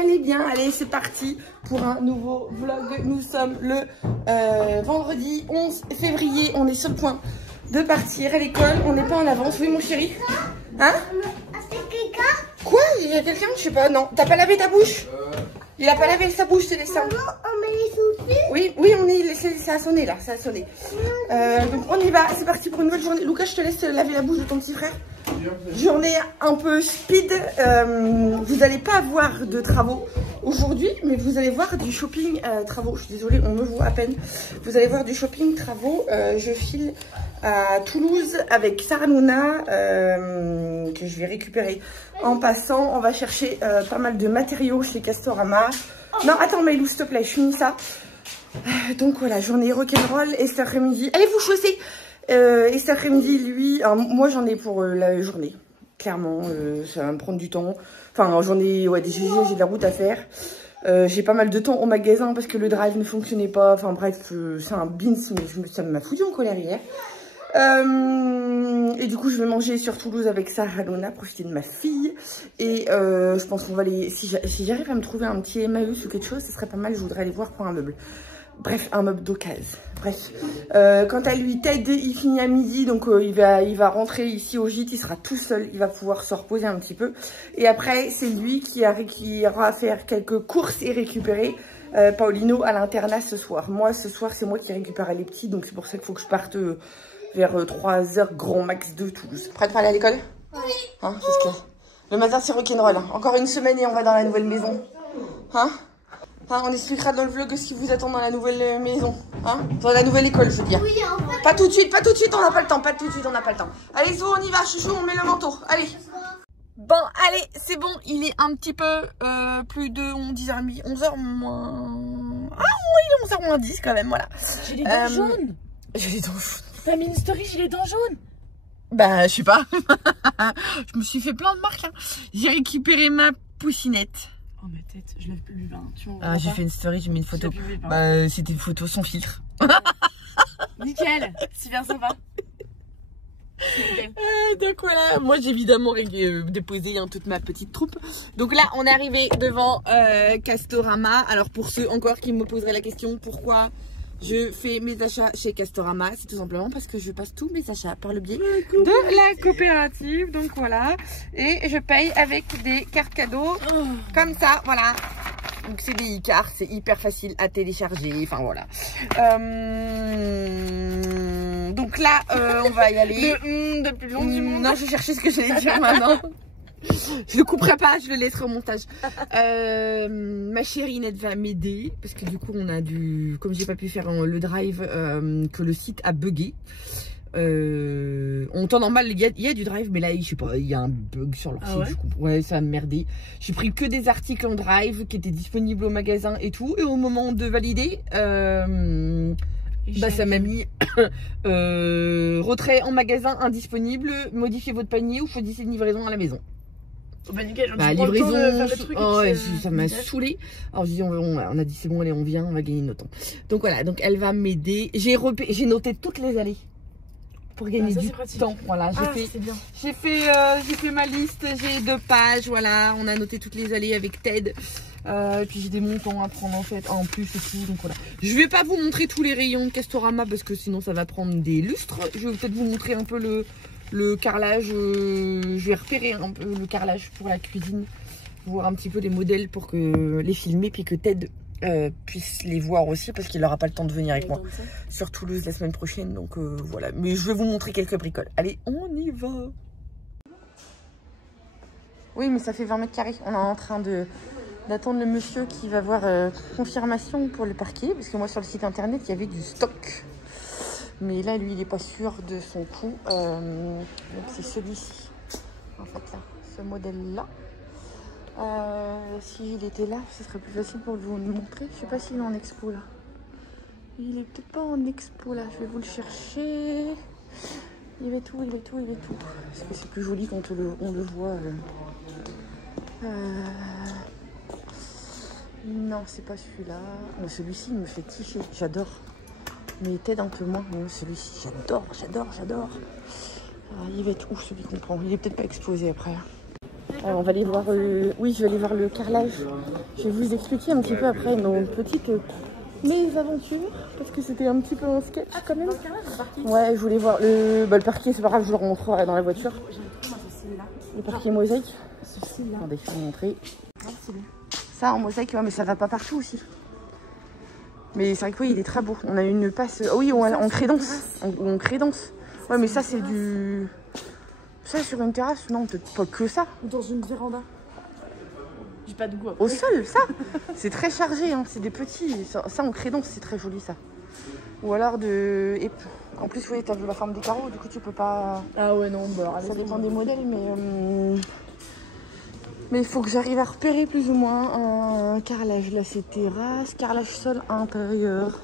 allez bien. Allez, c'est parti pour un nouveau vlog. Nous sommes le vendredi 11 février. On est sur le point de partir à l'école. On n'est pas en avance. Oui, mon chéri. Hein? Quoi? Il y a quelqu'un? Je sais pas, non. T'as pas lavé ta bouche? Il a pas lavé sa bouche, c'est les seins. Oui, oui, ça a sonné là, ça a sonné. Donc on y va, c'est parti pour une nouvelle journée. Lucas, je te laisse laver la bouche de ton petit frère. Journée un peu speed. Vous n'allez pas avoir de travaux aujourd'hui, mais vous allez voir du shopping travaux. Je suis désolée, on me voit à peine. Vous allez voir du shopping travaux. Je file à Toulouse avec Sarah Luna, que je vais récupérer en passant. On va chercher pas mal de matériaux chez Castorama. Non, attends, Maïlou, s'il te plaît, je finis ça. Donc voilà, journée rock'n'roll. Et cet après-midi, allez vous chausser. Et cet après-midi, lui, moi j'en ai pour la journée. Clairement, ça va me prendre du temps. Enfin, j'en ai, ouais, j'ai de la route à faire. J'ai pas mal de temps au magasin parce que le drive ne fonctionnait pas. Enfin bref, c'est un beans, mais ça m'a foutu en colère hier. Et du coup, je vais manger sur Toulouse avec Sarah Luna, profiter de ma fille. Et je pense qu'on va aller... Si j'arrive à me trouver un petit Emmaüs ou quelque chose, ce serait pas mal. Je voudrais aller voir pour un meuble. Bref, un meuble d'occasion. Bref. Quant à lui, Ted, il finit à midi. Donc, il va rentrer ici au gîte. Il sera tout seul. Il va pouvoir se reposer un petit peu. Et après, c'est lui qui aura à faire quelques courses et récupérer Paulino à l'internat ce soir. Moi, ce soir, c'est moi qui récupère les petits. Donc, c'est pour ça qu'il faut que je parte... vers 3h grand max de Toulouse. Prête pour aller à l'école? Oui. Hein, le matin c'est rock'n'roll. Hein. Encore une semaine et on va dans la nouvelle maison. Hein? Hein, on expliquera dans le vlog ce qui vous attend dans la nouvelle maison. Hein? Dans la nouvelle école, je veux dire. Oui, pas tout de suite, on n'a pas le temps. Pas tout de suite, on n'a pas le temps. Allez, Zo, on y va, chouchou, on met le manteau. Allez. Bon, allez, c'est bon. Il est un petit peu plus de 10h30, 11h moins... Ah oui, il est 11h moins 10 quand même, voilà. J'ai les dents jaunes. J'ai les dents jaunes. T'as mis une story, j'ai les dents jaunes. Bah, je sais pas. Je me suis fait plein de marques. Hein. J'ai récupéré ma poussinette. Oh, ma tête, je lève plus. Hein. J'ai fait une story, j'ai mis une photo. Bah, c'était une photo sans filtre. Nickel, c'est bien sympa. Donc voilà, moi j'ai évidemment déposé toute ma petite troupe. Donc là, on est arrivé devant Castorama. Alors, pour ceux encore qui me poseraient la question, pourquoi je fais mes achats chez Castorama, c'est tout simplement parce que je passe tous mes achats par le biais de la coopérative. Donc voilà, et je paye avec des cartes cadeaux comme ça, voilà. Donc c'est des e-cartes, c'est hyper facile à télécharger, enfin voilà. Donc là, on va y aller. Le plus long du monde. Non, je cherchais ce que j'allais dire maintenant. Je le couperai pas, je le laisserai au montage. Ma chérie Nette va m'aider parce que du coup on a comme j'ai pas pu faire le drive, que le site a bugué. En temps normal il y a du drive, mais là je sais pas, il y a un bug sur leur site. Ouais, ça a merdé. J'ai pris que des articles en drive qui étaient disponibles au magasin et tout, et au moment de valider, bah ça m'a mis retrait en magasin indisponible, modifiez votre panier ou choisissez une livraison à la maison. Bah nickel, livraison, ça m'a saoulé. Alors je dis on a dit c'est bon, allez on vient, on va gagner notre temps. Donc voilà, donc elle va m'aider. J'ai noté toutes les allées pour gagner du temps. Voilà, j'ai fait ma liste, j'ai 2 pages, voilà, on a noté toutes les allées avec Ted. Et puis j'ai des montants à prendre en fait en plus et tout, donc voilà. Je vais pas vous montrer tous les rayons de Castorama parce que sinon ça va prendre des lustres. Je vais peut-être vous montrer un peu le carrelage. Je vais repérer un peu le carrelage pour la cuisine, voir un petit peu les modèles pour que les filmer, puis que Ted puisse les voir aussi parce qu'il n'aura pas le temps de venir avec moi sur Toulouse la semaine prochaine. Donc voilà, mais je vais vous montrer quelques bricoles. Allez, on y va. Oui, mais ça fait 20 mètres carrés. On est en train d'attendre le monsieur qui va voir confirmation pour le parquet, parce que moi sur le site internet il y avait du stock, mais là lui il est pas sûr de son coût. Donc c'est celui-ci en fait, là, ce modèle là. S'il était là, ce serait plus facile pour vous le montrer. Je sais pas s'il est en expo là. Il est peut-être pas en expo là, je vais vous le chercher. Il est tout. Parce que c'est plus joli quand on le voit. Non, c'est pas celui-là. Celui-ci, il me fait kiffer. J'adore. Mais Ted un peu moins. Mais celui-ci, j'adore. Il va être où celui qu'on prend? Il est peut-être pas exposé après. On va aller voir, oui, je vais aller voir le carrelage. Je vais vous expliquer un petit peu après nos petites mésaventures, parce que c'était un petit peu un sketch quand même. Ouais, je voulais voir le parquet, c'est pas grave, je vous le remontrerai dans la voiture. Le parquet mosaïque. Attendez, je vais vous montrer. Ça en mosaïque, ouais, mais ça va pas partout aussi. Mais c'est vrai que oui, il est très beau. On a une passe, oh oui, en crédence. En crédence. Ouais, mais ça c'est du... Ça sur une terrasse, non, peut-être pas que ça. Ou dans une véranda. J'ai pas de goût. Au sol, ça. C'est très chargé, hein. C'est des petits. Ça en crédence, c'est très joli ça. Ou alors de... Et en plus, oui, t'as vu la forme des carreaux, du coup tu peux pas... Ah ouais, non, bah ça dépend des modèles, mais il faut que j'arrive à repérer plus ou moins un carrelage. Là, c'est terrasse, carrelage sol intérieur.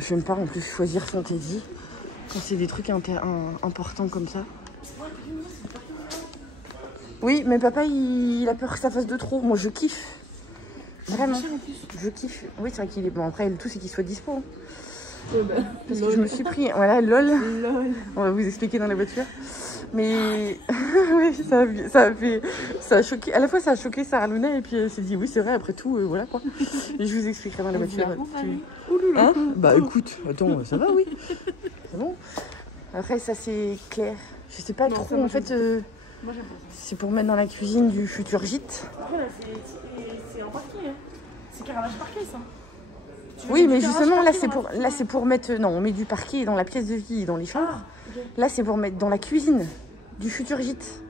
J'aime pas en plus choisir fantaisie quand c'est des trucs importants comme ça. Oui, mais papa il a peur que ça fasse de trop. Moi je kiffe. Vraiment. Je kiffe. Oui, c'est vrai qu'il est bon. Après, le tout c'est qu'il soit dispo. Parce que je me suis pris. Voilà, lol. On va vous expliquer dans la voiture. Mais oui, ça a choqué. À la fois ça a choqué Sarah Luna et puis elle s'est dit oui c'est vrai après tout voilà quoi. Et je vous expliquerai dans la voiture. Hein bah écoute, attends, ça va oui. C'est bon. Après ça c'est clair. Je sais pas trop en fait. C'est pour mettre dans la cuisine du futur gîte. Après là c'est en parquet. Hein. C'est carrelage parquet ça. Oui mais justement là c'est pour mettre. Non on met du parquet dans la pièce de vie, dans les chambres. Okay. Là c'est pour mettre dans la cuisine du futur gîte.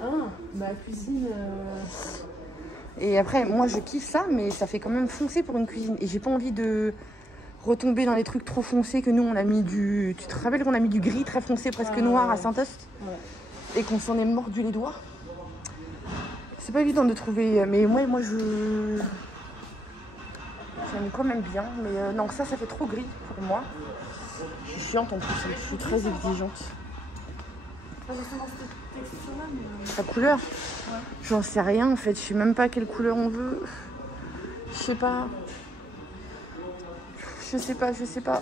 Ah bah cuisine. Et après moi je kiffe ça mais ça fait quand même foncé pour une cuisine. Et j'ai pas envie de retomber dans les trucs trop foncés que nous on a mis du... Tu te rappelles qu'on a mis du gris très foncé presque noir à Saint-Eustache et qu'on s'en est mordu les doigts. C'est pas évident de trouver... Mais moi je... J'aime quand même bien. Mais non ça fait trop gris pour moi. Je suis chiante en plus, je suis très exigeante. La couleur ouais. J'en sais rien en fait, je sais même pas quelle couleur on veut. Je sais pas. Je sais pas.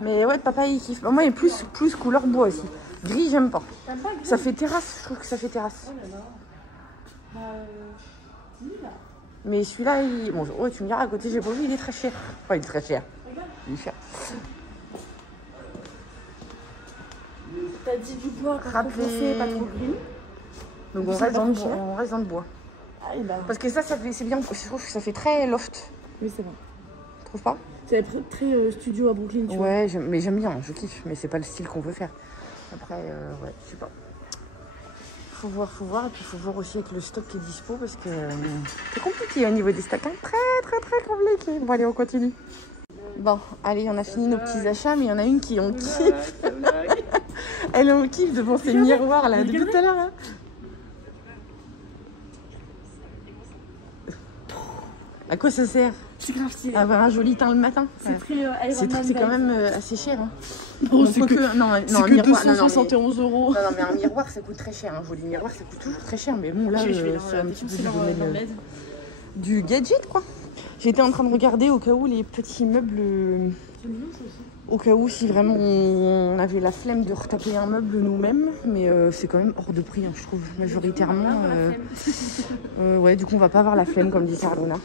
Mais ouais, papa il kiffe. Moi il est plus couleur bois aussi. Gris j'aime pas. Ça fait terrasse, je trouve que ça fait terrasse. Oh là là. Mais celui-là, bon, oh, tu me diras à côté, j'ai pas vu, il est très cher. Enfin, il est très cher. Il est cher. T'as dit du bois, pas trop foncé, pas trop gris. Donc on reste dans le bois. Ah, bah. Parce que ça c'est bien, je trouve que ça fait très loft. Oui, c'est vrai. Tu trouves pas? C'est très studio à Brooklyn, tu vois. Ouais, mais j'aime bien, je kiffe, mais c'est pas le style qu'on veut faire. Après, ouais, je sais pas. Faut voir, et puis faut voir aussi avec le stock qui est dispo, parce que c'est compliqué au niveau des stocks, hein. Très compliqué. Bon allez, on continue. Bon, allez, on a fini nos petits achats, mais il y en a une qui est en kiff. Elle est en kiff devant ces miroirs là, depuis tout à l'heure. Hein. À quoi ça sert? C'est grave stylé. Avoir un joli teint le matin. C'est très c'est quand même assez cher. Hein. Non, c'est que, un miroir, 271 €. Non, mais un miroir ça coûte très cher. Un joli miroir ça coûte toujours très cher. Mais bon, là, c'est un petit peu du gadget quoi. J'étais en train de regarder au cas où les petits meubles. Au cas où si vraiment on avait la flemme de retaper un meuble nous-mêmes. Mais c'est quand même hors de prix, hein, je trouve, majoritairement. Ouais, du coup, on va pas avoir la flemme comme dit Sarah Luna.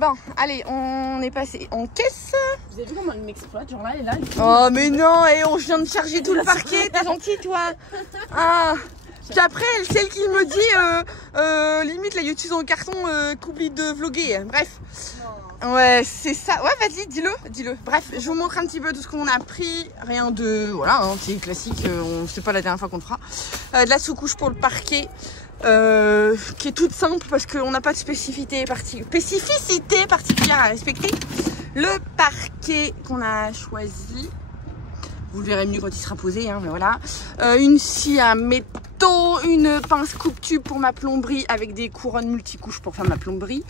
Bon, allez, on est passé en caisse. Vous avez vu comment il m'exploite? Genre là, et là. Oh, mais non, et on vient de charger tout le parquet, t'es gentil, toi. Ah. Puis après, celle qui me dit, limite, là, YouTube en carton, qu'oublie de vloguer. Bref. Non. Ouais, c'est ça. Ouais, vas-y, dis-le. Bref, je vous montre un petit peu tout ce qu'on a pris. Rien de, voilà, hein, c'est classique. C'est pas la dernière fois qu'on le fera. De la sous-couche pour le parquet. Qui est toute simple parce qu'on n'a pas de spécificité particulière à respecter. Le parquet qu'on a choisi, vous le verrez mieux quand il sera posé, hein, mais voilà. Une scie à métaux, une pince coupe-tube pour ma plomberie avec des couronnes multicouches pour faire ma plomberie.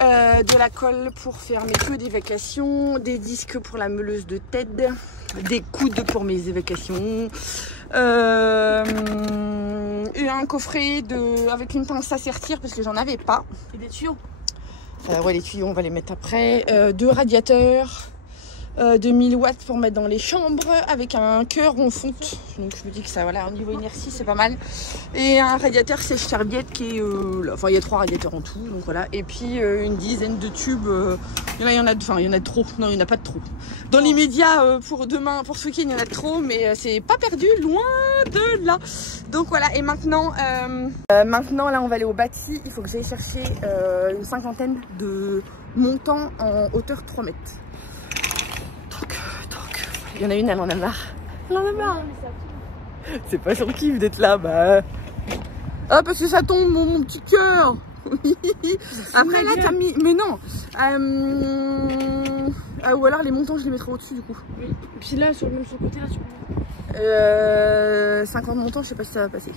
De la colle pour faire mes queues d'évacuation, des disques pour la meuleuse de TED, des coudes pour mes évacuations, et un coffret avec une pince à sertir parce que j'en avais pas. Et des tuyaux. Ouais, les tuyaux on va les mettre après. 2 radiateurs, de 1000 watts pour mettre dans les chambres avec un cœur en fonte. Donc je me dis que ça, voilà, au niveau inertie, c'est pas mal. Et un radiateur sèche-serviette qui est là. Enfin, il y a 3 radiateurs en tout, donc voilà. Et puis une dizaine de tubes. Il y en a trop. Non, il n'y en a pas de trop. Dans l'immédiat, pour demain, pour ce week-end, il y en a de trop, mais c'est pas perdu, loin de là. Donc voilà, et maintenant, là, on va aller au bâti. Il faut que j'aille chercher une cinquantaine de montants en hauteur 3 mètres. Donc, il y en a une, elle en a marre. Elle en a marre. C'est pas sur le kiff d'être là, bah. Ah, parce que ça tombe, mon petit cœur. Après, là, t'as mis. Mais non. Ou alors, les montants, je les mettrai au-dessus, du coup. Oui. Et puis là, sur le côté, là, tu peux. 50 montants, je sais pas si ça va passer.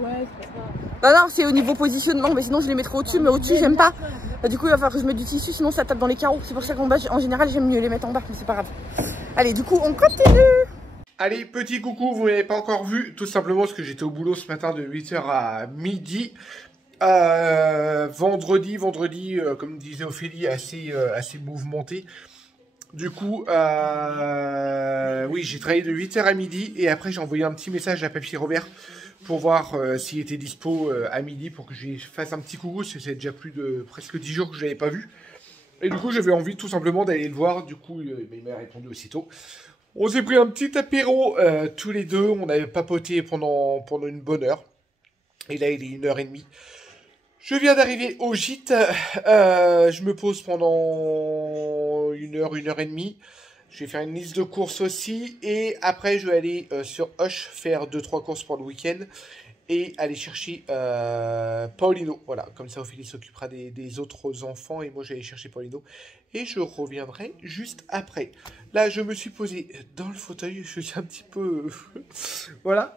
Ouais, c'est pas ça. Non, c'est au niveau positionnement, mais sinon, je les mettrai au-dessus. Mais au-dessus, j'aime pas. Du coup, il va falloir que je mette du tissu, sinon ça tape dans les carreaux. C'est pour ça qu'en bas, en général, j'aime mieux les mettre en bas, mais c'est pas grave. Allez, du coup, on continue. Allez, petit coucou, vous m'avez pas encore vu, tout simplement parce que j'étais au boulot ce matin de 8h à midi. Vendredi, comme disait Ophélie, assez mouvementé. Du coup, oui, j'ai travaillé de 8h à midi et après j'ai envoyé un petit message à Papy Robert pour voir s'il était dispo à midi pour que je lui fasse un petit coucou, parce que c'est déjà plus de presque 10 jours que je l'avais pas vu. Et du coup, j'avais envie tout simplement d'aller le voir, du coup, il m'a répondu aussitôt. On s'est pris un petit apéro tous les deux, on avait papoté pendant une bonne heure. Et là, il est 1h30. Je viens d'arriver au gîte, je me pose pendant 1h30. Je vais faire une liste de courses aussi. Et après, je vais aller sur Hoche faire 2-3 courses pour le week-end. Et aller chercher Paulino. Voilà, comme ça Ophélie s'occupera des autres enfants. Et moi, je vais aller chercher Paulino. Et je reviendrai juste après. Là, je me suis posé dans le fauteuil. Je suis un petit peu... voilà.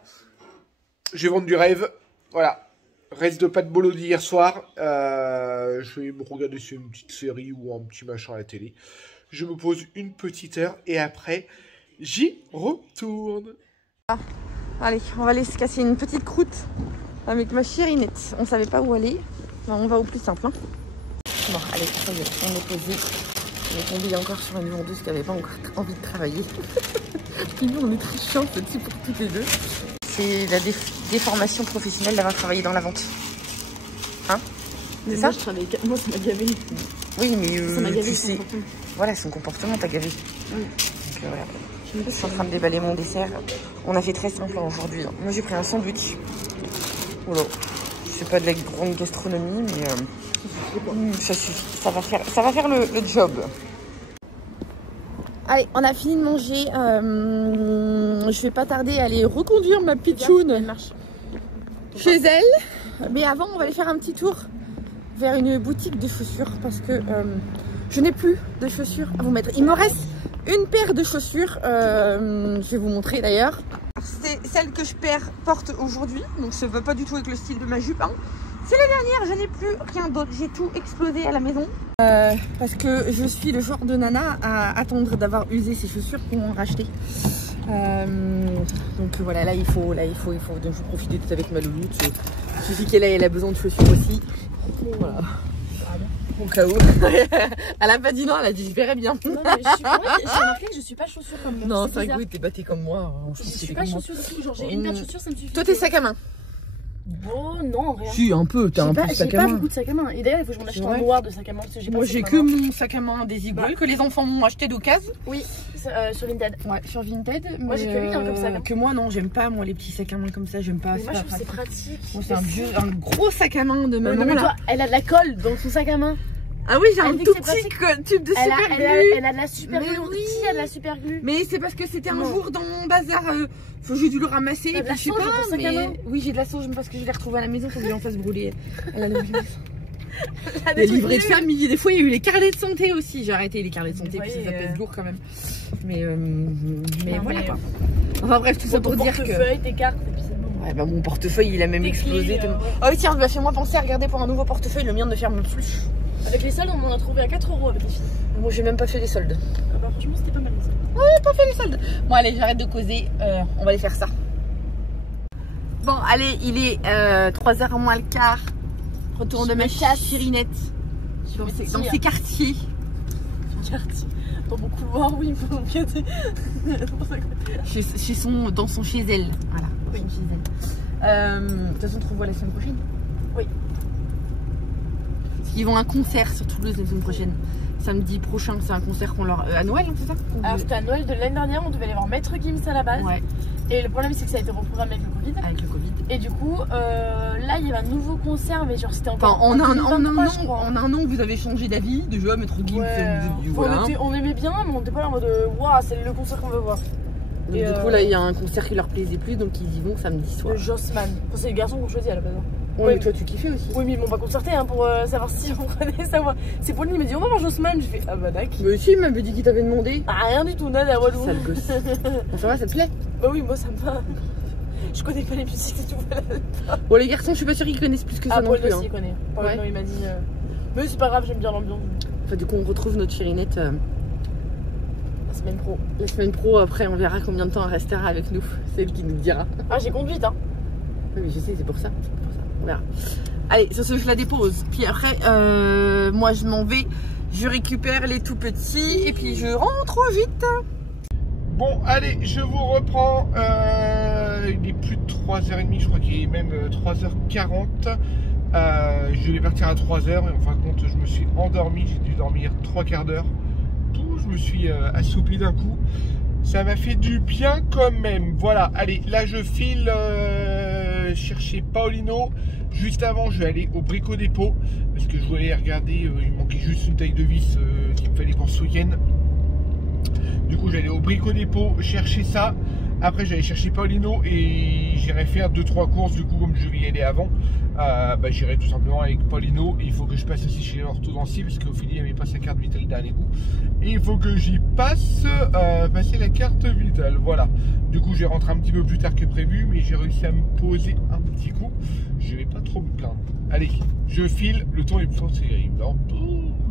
Je vais vendre du rêve. Voilà. Reste de pas de boulot d'hier soir. Je vais me regarder sur une petite série ou un petit machin à la télé. Je me pose une petite heure et après, j'y retourne. Allez, on va aller se casser une petite croûte avec ma chérinette. On savait pas où aller. On va au plus simple. Hein. Bon, allez, ça y est, on est posé. On est tombé encore sur une vendeuse qui n'avait pas encore envie de travailler. Et nous, on est très chiants, ce type pour toutes les deux. C'est la déformation professionnelle d'avoir travaillé dans la vente. Hein? C'est ça? Moi, ça m'a gavé. Oui, mais ça m'a gavé, tu sais. Voilà, son comportement t'a gavé. Oui. Donc, voilà. Je suis en train de déballer mon dessert. On a fait très simple aujourd'hui. Moi, j'ai pris un sandwich. Oula. C'est pas de la grande gastronomie, mais ça suffit. Ça va faire le job. Allez, on a fini de manger. Je vais pas tarder à aller reconduire ma pitchoune chez elle. Mais avant, on va aller faire un petit tour vers une boutique de chaussures parce que je n'ai plus de chaussures à vous mettre. Il me reste une paire de chaussures. Je vais vous montrer d'ailleurs. C'est celle que je porte aujourd'hui. Donc ça ne va pas du tout avec le style de ma jupe. Hein. C'est la dernière, je n'ai plus rien d'autre. J'ai tout explosé à la maison. Parce que je suis le genre de nana à attendre d'avoir usé ses chaussures pour en racheter. Donc voilà, là il faut donc je profite d'être avec ma louloute. Je sais qu'elle elle a besoin de chaussures aussi. Voilà. Au cas où. Elle a pas dit non, elle a dit je verrai bien. Non, mais j'ai remarqué que je suis pas chaussure comme moi. Non, c'est vrai que t'es batté comme moi. Je suis pas chaussure du tout. Genre j'ai une paire de chaussures, ça me suffit. Toi t'es sac à main. Oh non, rien. Si, un peu, t'as un peu de sac à main. J'ai pas beaucoup de sac à main. Et d'ailleurs, il faut que je m'en achète un noir de sac à main. Moi, j'ai que mon sac à main des Eagle que les enfants m'ont acheté d'occasion. Oui, sur Vinted. Ouais, sur Vinted. Moi, j'ai que lui comme ça. Que moi, non, j'aime pas, moi, les petits sacs à main comme ça, j'aime pas. Moi, je trouve c'est pratique. Moi, c'est un gros sac à main de maman. Toi, elle a de la colle dans son sac à main. Ah oui, j'ai un tout petit tube de super glue. Elle a de la super glue. Oui, elle a de la super glue. Mais c'est parce que c'était un jour dans mon bazar. J'ai dû le ramasser. Et puis je sais pas, mais... Oui, j'ai de la sauge parce que je l'ai retrouvée à la maison. Faut que je l'en fasse brûler. Elle a des livrets de famille. Des fois, il y a eu les carnets de santé aussi. J'ai arrêté les carnets de santé parce que ça pèse lourd quand même. Mais voilà quoi. Enfin bref, tout ça pour dire que... portefeuille, tes cartes, et puis c'est bon. Ouais, bah mon portefeuille, il a même explosé. Oh oui, tiens, fais-moi penser à regarder pour un nouveau portefeuille. Le mien ne ferme plus. Avec les soldes, on en a trouvé à 4 € avec les filles. Moi, j'ai même pas fait les soldes. Ah bah, franchement, c'était pas mal les soldes. Ouais, pas fait les soldes. Bon, allez, j'arrête de causer. On va aller faire ça. Bon, allez, il est 3h moins le quart. Retour de ma chasse, Chirinette. Dans ces quartiers. Dans mon couloir, oui, il faut enquêter. Dans son chez elle. Voilà. Oui. Chez elle. De toute façon, on te revoit la semaine prochaine. Oui. Parce qu'ils vont à un concert sur Toulouse la semaine prochaine. Samedi prochain, c'est un concert qu'on leur. À Noël, c'est ça? Alors, c'était à Noël de l'année dernière, on devait aller voir Maître Gims à la base. Ouais. Et le problème, c'est que ça a été reprogrammé avec le Covid. Avec le Covid. Et du coup, là, il y avait un nouveau concert, mais genre, c'était encore. Enfin, en 2023, je crois. un an, vous avez changé d'avis de jeu à Maître Gims. Ouais. Voilà. On aimait bien, mais on était pas là en mode waouh, c'est le concert qu'on veut voir. Donc, Et du coup, là, il y a un concert qui leur plaisait plus, donc ils y vont samedi soir. Le Jossman. Enfin, c'est les garçons qu'on choisit à la base. Ouais, mais toi, tu kiffais aussi. Oui, mais ils m'ont pas concerté hein, pour savoir si on prenait ça. C'est Pauline, il m'a dit on va voir Jossman. Je fais ah bah d'accord. Mais aussi, il m'avait dit qu'il t'avait demandé. Ah, rien du tout, nada, walou. Sale gosse. Ça va, ça te plaît? Bah oui, moi ça me va. Je connais pas les musiques et tout. Bon, les garçons, je suis pas sûre qu'ils connaissent plus que ça Ah, non Paul plus. aussi, il connaît. Paul, Ouais. non, il m'a dit. Mais c'est pas grave, j'aime bien l'ambiance. Enfin, du coup, on retrouve notre chérinette La semaine pro. la semaine pro. Après, on verra combien de temps elle restera avec nous. C'est elle qui nous dira. Ah, j'ai conduite, hein. Oui, mais je sais, c'est pour ça. On verra. Allez, sur ce, je la dépose. Puis après, moi, je m'en vais. Je récupère les tout petits et puis je rentre vite. Bon, allez, je vous reprends. Il est plus de 3h30, je crois qu'il est même 3h40. Je vais partir à 3h et en fin de compte, je me suis endormi. J'ai dû dormir 3 quarts d'heure. Tout, je me suis assoupi d'un coup. Ça m'a fait du bien quand même. Voilà, allez, là je file chercher Paulino. Juste avant, je vais aller au Brico Dépôt parce que je voulais regarder. Il manquait juste une taille de vis qu'il me fallait pour ce week-end. Du coup, j'allais au Brico Dépôt chercher ça. Après, j'allais chercher Paulino et j'irai faire 2-3 courses. Du coup, comme je vais y aller avant, j'irai tout simplement avec Paulino. Et il faut que je passe aussi chez l'orthodontiste parce qu'Ophélie avait pas sa carte vitale le dernier coup. Et il faut que j'y passe, passer la carte vitale. Voilà. Du coup, je vais rentrer un petit peu plus tard que prévu, mais j'ai réussi à me poser un petit coup. Je vais pas trop me plaindre. Allez, je file. Le temps est plutôt terrible.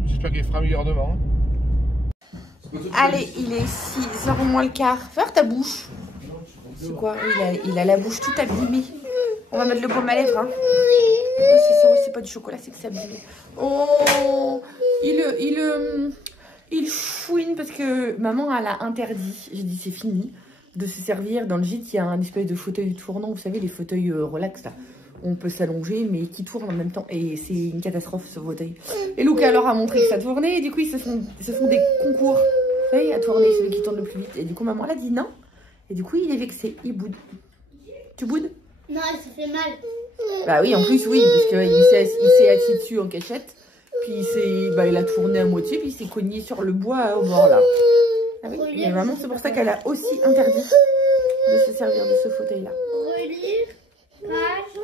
J'espère qu'il fera meilleur demain. Allez, il est 6h moins le quart. Faire ta bouche. C'est quoi? Il a la bouche toute abîmée. On va mettre le baume à lèvres. Hein. C'est ça, c'est pas du chocolat, c'est que c'est abîmé. Oh, il chouine parce que maman, elle a interdit. J'ai dit c'est fini de se servir. Dans le gîte, il y a un espèce de fauteuil tournant. Vous savez, les fauteuils relax là. On peut s'allonger, mais qui tourne en même temps. Et c'est une catastrophe, ce fauteuil. Et Luca leur a montré que ça tournait. Et du coup, ils se font des concours. Vous savez, à tourner, celui qui tourne le plus vite. Et du coup, maman, elle a dit non. Et du coup, il est vexé. Il boude. Tu boudes? Non, ça fait mal. Bah oui, en plus, oui. Parce qu'il s'est assis dessus en cachette. Puis il a tourné à moitié. Puis il s'est cogné sur le bois au bord là. Ah oui, mais vraiment, c'est pour ça qu'elle a aussi interdit de se servir de ce fauteuil-là. Relire, page.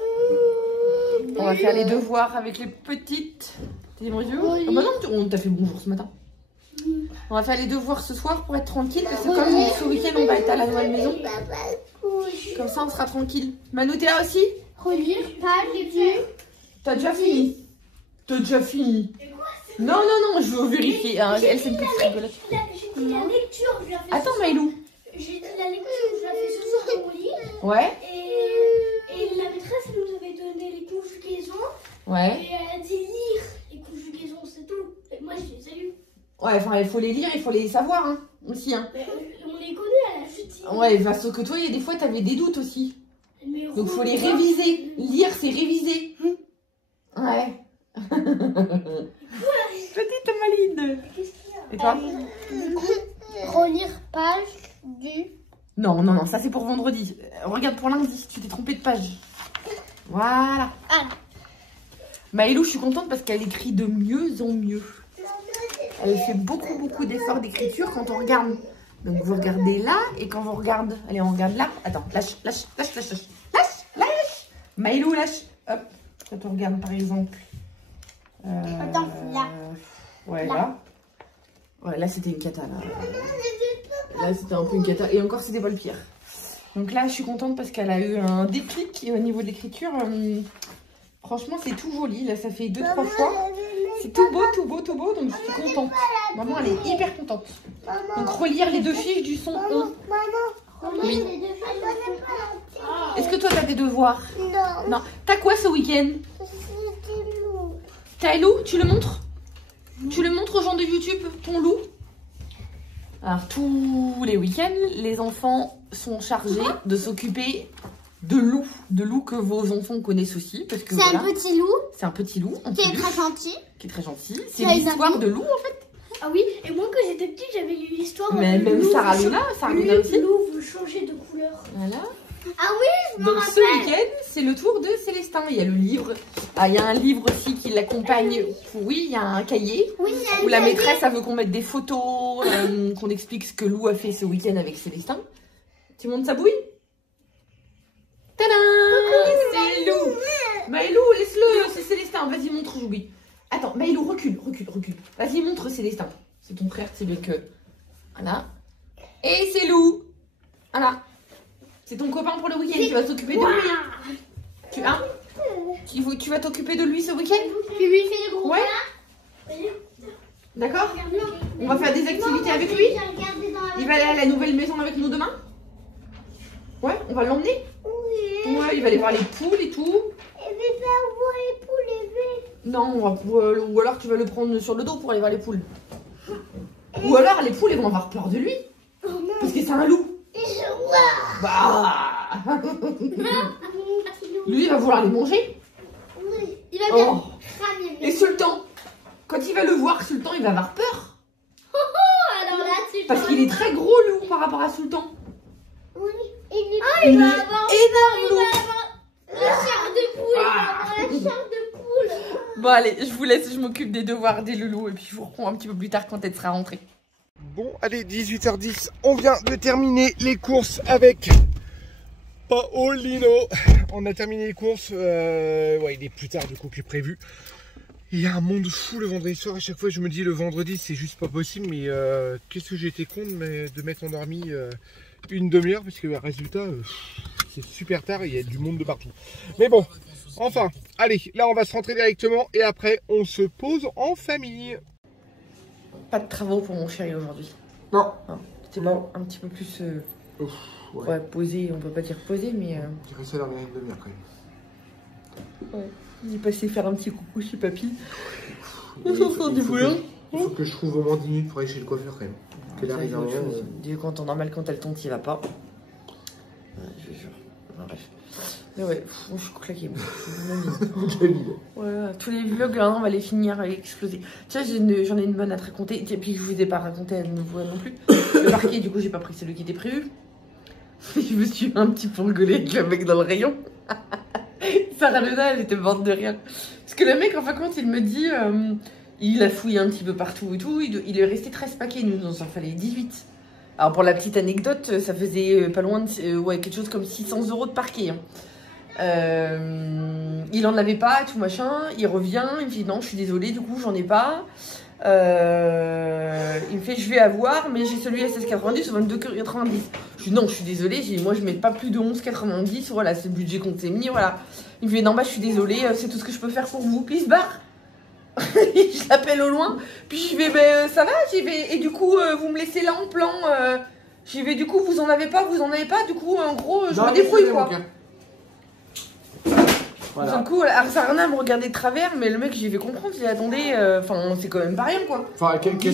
On va faire les devoirs avec les petites. T'es bonjour? Ah bah non, on t'a fait bonjour ce matin. On va faire les devoirs ce soir pour être tranquille. Parce que comme ce week-end, on va être à la nouvelle maison. Comme ça, on sera tranquille. Manu, t'es là aussi? Relire, page, du. T'as déjà fini? T'as déjà fini? Non, je veux vérifier. Hein. Elle, c'est une petite rigolote. J'ai dit la lecture, je la fais. Attends, Maïlou. J'ai dit la lecture, je la fais ce soir au lit. Ouais. Et la maîtresse nous avait donné les conjugaisons. Ouais. Et elle a dit lire les conjugaisons, c'est tout. Et moi, je les ai lues. Ouais, enfin, il faut les lire, il faut les savoir, hein, aussi, hein. Mais on les connaît, elle a juste dit. Ouais, parce que toi, il y a des fois, t'avais des doutes aussi. Mais Donc, faut les réviser. Lire, c'est réviser. Ouais. Petite maline. Qu'est-ce qu'il y a? Et toi? Relire, page, du. Non, ça c'est pour vendredi. Regarde pour lundi, tu t'es trompé de page. Voilà. Ah. Maëlou, je suis contente parce qu'elle écrit de mieux en mieux. Elle fait beaucoup d'efforts d'écriture quand on regarde. Donc vous regardez là et quand vous regardez... Allez, on regarde là. Attends, lâche. Maëlou, lâche. Hop. Quand on regarde par exemple... Attends, là. Ouais, là. Ouais, là c'était une cata. Là c'était un peu une cata. Et encore c'était pas le pire. Donc là je suis contente parce qu'elle a eu un déclic au niveau de l'écriture. Franchement c'est tout joli. Là ça fait 2-3 fois. C'est tout beau. Donc je suis contente. Maman elle est hyper contente. Donc relire les 2 fiches du son 1. Oui. Est-ce que toi t'as des devoirs? Non. T'as quoi ce week-end? T'as loup? Tu le montres? Tu le montres aux gens de YouTube, ton loup? Alors tous les week-ends, les enfants sont chargés de s'occuper de loup que vos enfants connaissent aussi. Parce que c'est voilà, un petit loup. C'est un petit loup. Qui est très gentil. Qui est très gentil. C'est l'histoire de loup en fait. Ah oui, et moi quand j'étais petite, j'avais lu l'histoire. Mais même Sarah Luna aussi. Le loup veut changer de couleur. Voilà. Ah oui, je m'en Donc rappelle. ce week-end, c'est le tour de Célestin. Il y a le livre. Ah, il y a un livre aussi qui l'accompagne. Oui, il y a un cahier Oui, où la maîtresse elle veut qu'on mette des photos, qu'on explique ce que Lou a fait ce week-end avec Célestin. Tu montes sa bouille? Tadam! C'est Lou. Maëlou, laisse-le, c'est Célestin. Vas-y, montre Louis. Attends, Maëlou, recule. Vas-y, montre Célestin. C'est ton frère, c'est le que. Voilà. Et c'est Lou. Voilà. C'est ton copain pour le week-end, tu vas s'occuper de lui. Tu vas t'occuper de lui ce week-end? Tu lui fais le gros Ouais. D'accord? On va faire des activités avec lui. Il va aller à la nouvelle maison avec nous demain? Ouais, on va l'emmener? Oui. Ouais, il va aller voir les poules et tout. Il veut pas voir les poules élevées. Non, ou alors tu vas le prendre sur le dos pour aller voir les poules. Ou alors les poules, elles vont avoir peur de lui. Parce que c'est un loup. Bah. Lui, il va vouloir les manger. Oui. Il va bien Oh. cramer. Et Sultan, quand il va le voir, Sultan, il va avoir peur. Alors là, tu Parce qu'il est très gros, Lou, par rapport à Sultan. Oui. Il va est avoir- énorme, Lou. La chair de poule. Ah. Il va avoir la chair de poule. Bon, allez, je vous laisse, je m'occupe des devoirs des loulous. Et puis, je vous reprends un petit peu plus tard quand elle sera rentrée. Bon, allez, 18h10, on vient de terminer les courses avec Paolino. On a terminé les courses, ouais, il est plus tard du coup que prévu. Il y a un monde fou le vendredi soir, à chaque fois je me dis le vendredi c'est juste pas possible, mais qu'est-ce que j'ai été con de m'être endormi une demi-heure, parce que le résultat, c'est super tard et il y a du monde de partout. Mais bon, enfin, allez, là on va se rentrer directement et après on se pose en famille. Pas de travaux pour mon chéri aujourd'hui. Non. C'était bon, un petit peu plus ouais, posé, on peut pas dire posé, mais... J'ai réussi à dormir une demi-heure quand même. Ouais. Il est passé faire un petit coucou chez papy. Il faut du boulot. Il faut que je trouve au moins 10 minutes pour aller chez le coiffeur quand même. Que là, arrive un moment, Dis quand en normal, quand elle tombe, t'y vas pas. Ouais, je jure. Enfin, bref. Mais ouais, je suis claquée. Ouais, tous les vlogs là, on va les finir à exploser. Tiens, j'en ai une bonne à te raconter. Et puis je vous ai pas raconté à nouveau non plus. Le parquet, du coup, j'ai pas pris celui qui était prévu. Je me suis un petit peu rigolée avec le mec dans le rayon. Sarah Luna, elle était morte de rire. Parce que le mec, en fin de compte, il me dit, il a fouillé un petit peu partout et tout. Il est resté 13 paquets, nous en fallait 18. Alors pour la petite anecdote, ça faisait pas loin de ouais, quelque chose comme 600 € de parquet. Hein. Il en avait pas, tout machin. Il revient, il me dit non, je suis désolée, du coup j'en ai pas. Il me fait je vais avoir, mais j'ai celui à 16,90 ou 22,90. Je dis non, je suis désolée, moi je mets pas plus de 11,90. Voilà, c'est le budget qu'on s'est mis, voilà. Il me fait non, bah je suis désolée, c'est tout ce que je peux faire pour vous. Puis il se barre. Je l'appelle au loin, puis je vais, ben ça va, j'y vais. Et du coup, vous me laissez là en plan. J'y vais, du coup, vous en avez pas, du coup, en gros, je me débrouille quoi. Voilà. Du coup, Arsarna me regardait de travers, mais le mec, j'y vais comprendre. J'ai dit, attendez, enfin, c'est quand même pas rien, quoi. Enfin, qu'elle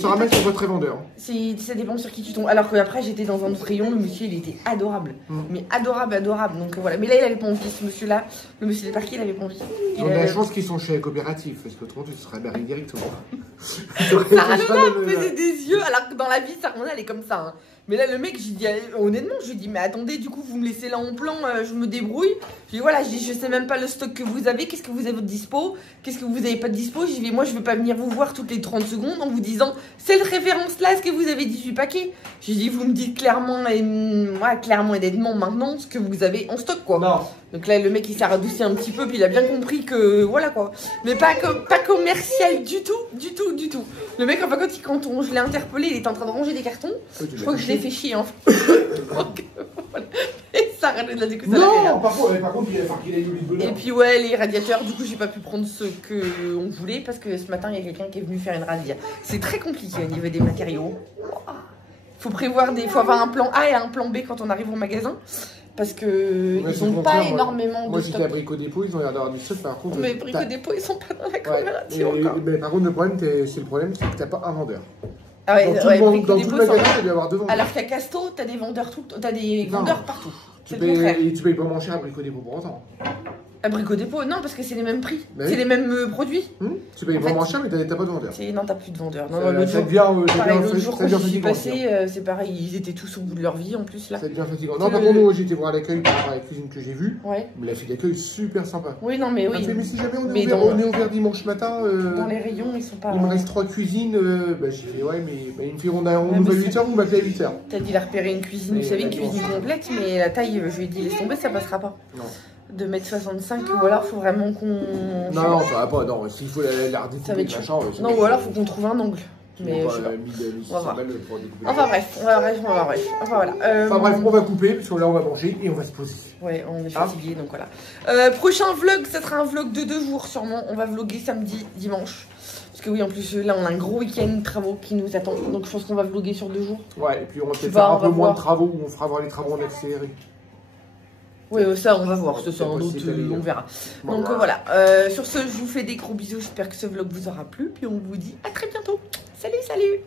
se ramène sur votre vendeur. Ça dépend sur qui tu tombes. Alors qu'après, j'étais dans un autre rayon, le monsieur, il était adorable. Mais adorable. Donc voilà. Mais là, il avait pas envie, ce monsieur-là. Le monsieur des parquets, il avait pas envie. Je pense qu'ils sont chez la coopérative, parce qu'autrement, tu serais barré directement. Sarah me faisait des yeux, alors que dans la vie, Sarah, elle est comme ça. Hein. Mais là, le mec, j'ai dit, honnêtement, je lui ai dit, mais attendez, du coup, vous me laissez là en plan, je me débrouille. Je dis, voilà, je sais même pas le stock que vous avez, qu'est-ce que vous avez de dispo, qu'est-ce que vous avez pas de dispo. J'ai dit, moi, je veux pas venir vous voir toutes les 30 secondes en vous disant, cette référence-là, est-ce que vous avez 18 paquets? J'ai dit, vous me dites clairement et nettement maintenant ce que vous avez en stock, quoi. Non. Donc là, le mec, il s'est radouci un petit peu, puis il a bien compris que, voilà, quoi. Mais pas commercial du tout. Le mec, enfin, quand je l'ai interpellé, il était en train de ranger des cartons. Je crois que je l'ai fait chier, en fait. Et ça arrête de la découpe. Non, par contre, il a eu le bonheur. Et puis, ouais, les radiateurs, du coup, j'ai pas pu prendre ce qu'on voulait, parce que ce matin, il y a quelqu'un qui est venu faire une radiateur. C'est très compliqué au niveau des matériaux. Faut avoir un plan A et un plan B quand on arrive au magasin. Parce que ils n'ont pas énormément de moi, stock. j'étais à Brico Dépôt, ils ont l'air d'avoir du stock, par contre. Mais Brico Dépôt, ils sont pas dans la Ouais. coopérative encore. Mais par contre, c'est le problème, c'est que t'as pas un vendeur. Ah ouais, Dans tout ouais, le monde- Brico dans tout Dépôt, le ça magasin, va. il doit y avoir 2 vendeurs. Alors qu'à Casto, t'as des vendeurs t'as des Non. vendeurs partout. Tu C'est le contraire. payes, et tu payes pas moins cher à Brico Dépôt pour autant. À Brico Dépôt, non, parce que c'est les mêmes prix. Mais C'est oui. les mêmes produits. Tu payes En pas fait, moins cher, mais t'as pas de vendeur. Non, t'as plus de vendeurs. Non, Ça l'autre jour, devient, pareil, l'autre jour, ça quand devient j'y suis fatigant. passée, c'est pareil, ils étaient tous au bout de leur vie en plus là. Ça devient fatigant. Non, par contre, moi j'ai été voir à l'accueil par rapport à la cuisine que j'ai vue. Ouais. Mais la fille d'accueil super sympa. Oui, non, mais Elle m'a oui. fait, mais si jamais on Mais est, ouvert, dans- on est ouvert dimanche matin, Dans les rayons, ils sont pas. il me reste 3 cuisines. Bah, j'ai fait ouais, mais bah, il me fait on Ouais, ouvre à mais 8h, on va à 8h. T'as dit la repérer une cuisine, vous savez, une cuisine complète, mais la taille, je lui ai dit laisse tomber, ça passera pas. Non. 2,65 m, ou alors faut vraiment qu'on. Non, ça va pas, non, s'il faut la Ça va redécouper, être machin. Non, ou alors faut qu'on trouve un angle. Mais je sais pas. On va voir. Enfin bref, Enfin voilà. Enfin bref, on va couper, parce que là on va manger et on va se poser. Ouais, on est fatigué, donc voilà. Prochain vlog, ça sera un vlog de 2 jours sûrement. On va vlogger samedi, dimanche. Parce que oui, en plus là, on a un gros week-end de travaux qui nous attend. Donc je pense qu'on va vlogger sur 2 jours. Ouais, et puis on va peut-être vas, faire on un peu va moins voir. de travaux, où on fera voir les travaux en accéléré. Oui, ça, on va voir. Ça, c'est un autre, possible d'aller, on verra. Bon, Donc voilà. Sur ce, je vous fais des gros bisous. J'espère que ce vlog vous aura plu. Puis on vous dit à très bientôt. Salut, salut!